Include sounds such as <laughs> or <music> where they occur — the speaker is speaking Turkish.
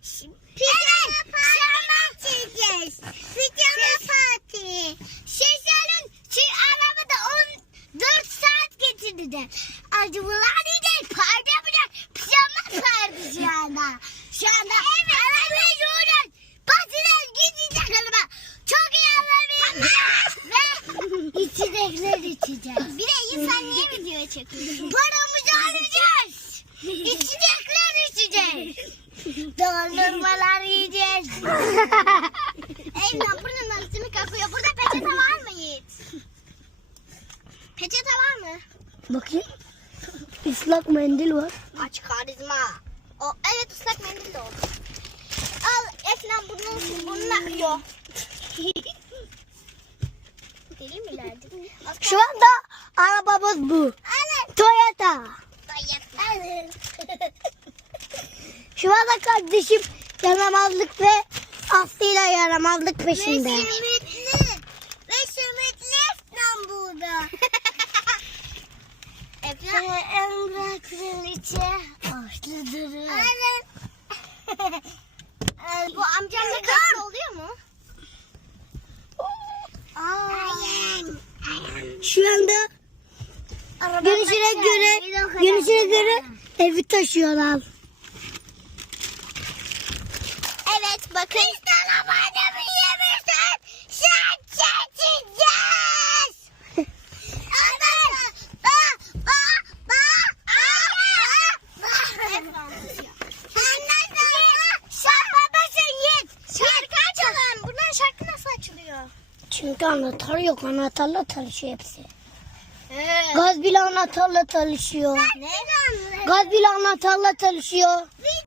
Evet. Şeker parti çekeceğiz. Şeker parti. Şeker'in arabı da 14 saat getirdi de. Acaba ne diyecek? Parti yapacak. Pijama parti şu anda. Şu anda. Evet. evet, evet <laughs> İçecekler içeceğiz. Bireyi sen niye <laughs> videoya çekiyorsun? <çok. gülüyor> Paramızı <laughs> alacağız. Dondurmalar yiyeceğiz. Evlen buranın nasını kakıyor. Burada peçete var mı Yiğit? Peçete var mı? Bakayım. Islak mendil var. Aç karizma. O, evet ıslak mendil de olur. Al Efnan bunu olsun. Bunu Şu anda ben... arabamız bu. Evet. Toyota. da kardeşim yaramazlık ve aslıyla yaramazlık peşinde. Ve şümetli. Ve şümetli Efnan burada. Efnan. Emre Kraliçe başladır. Aynen. <laughs> Bu amcanla e, kaç oluyor mu? Aynen. Şu anda Arabanın görüşüne göre, görüşüne göre, göre evi taşıyorlar. Evet bakın. Biz de lavanta büyüyemiyorsak şart çekeceğiz. evet. Ba ba ba ba ba ba. Senden sonra şart baba sen git. Şarkı açalım. Buradan şarkı nasıl açılıyor? Çünkü anahtar yok. Anahtarla çalışıyor hepsi. Evet. Gaz bile anahtarla çalışıyor. Ben Gaz bile anahtarla çalışıyor.